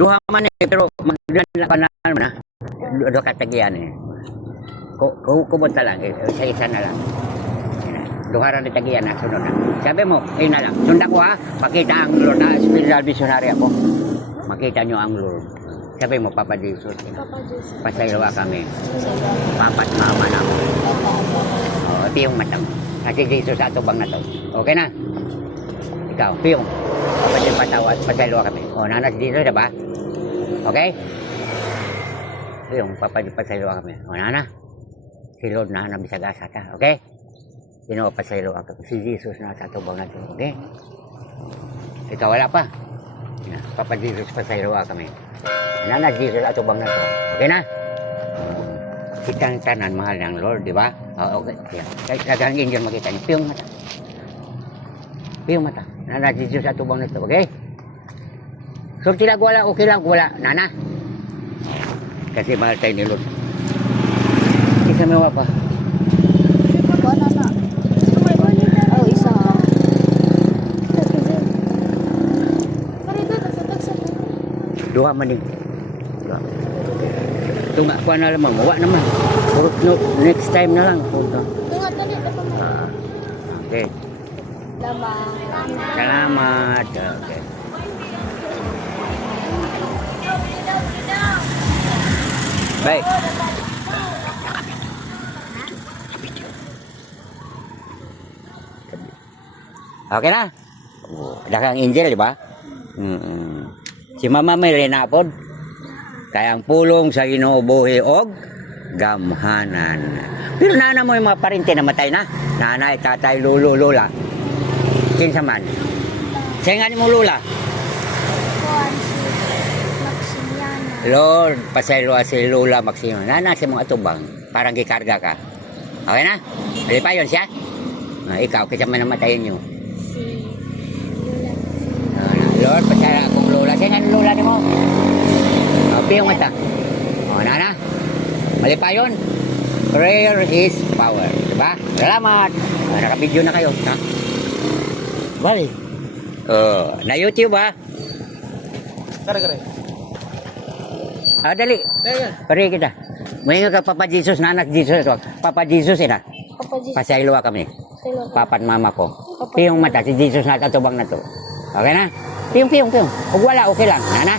Duha man eh, pero magdala pa naman na. Duha katagian eh. Kubot na lang, isa na lang. Duha rin tagian na, sunod na. Sabi mo, ayun na lang. Sundan ko ha, pakita ang Lord na spiritual visionary ako. Makita nyo ang Lord. Sabi mo, Papa Jesus. Pasaylawa kami. Papat mama na. O, piyong matang. Kasi Jesus sa atubang na to. Okay na? Ikaw, piyong. Papatin patawad, pasaylawa kami. O, nanas dito, diba? Okay? Piyong, papatin pasaylawa kami. O, nana. Si Lord na nabisagasa ta. Okay? Sino pasaylawa kami. Si Jesus na sa atubang na to. Okay? Ikaw, wala pa. Papa Jesus, pasaylawa kami. Nanas Jesus atubang na to. Okay na? Kitang tanan mahal ng Lord, di ba? Okay. Kahit kagangin yun makita niyo. Piyong mata. Piyong mata. Nanas Jesus atubang na to. Okay? So, tilag wala, okay lang, wala. Nana. Kasi mahal tayo ni Lord. Isa may wapa. Wala na. Oh, isa. Duha man din. Tunga ko na lamang, mawa naman. No, next time na lang. Okay. Salamat. Okay. Baik. Okay na? Ada kang Angel, di ba? Si Mama may rinapod. Kaya ang pulong sa Ginoo buhi og gamhanan. Pero nana mo yung mga parente na matay na. Nanay, tatay, lulo, lola. Kinsa man? Sayangan mo lula. Lord, pasaylo si Lula Maximo. Nana si mong atubang. Parang gikarga ka. Okay na? Bali pa yun siya? Ikaw, kasi man namatayin nyo. Lord, pasaylo akong lula. Sayangan lula ni mo. Piyong mata. O, nana. Mali pa yun. Prayer is power. Diba? Salamat. Naka-video na kayo. Ha? Bali. Na YouTube ha. Kare-kare. Dali. Pari kita. Mahinga ka Papa Jesus, nanak Jesus. Papa Jesus ina. Papa Jesus. Pasaylo kami. Papat mama ko. Piyong mata. Si Jesus na tatubang na to. Okay na? Piyong. Kung wala, okay lang. Nana.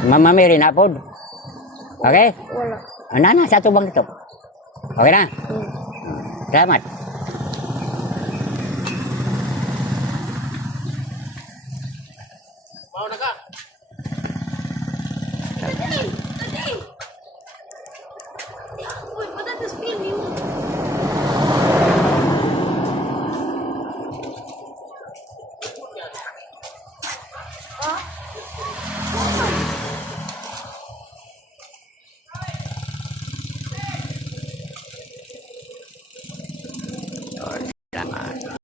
Mama Mary na po. Okay? Wala. Nana, sa tubang ito. Okay na? Salamat. Mau na ka? Uy, patatas pin yun.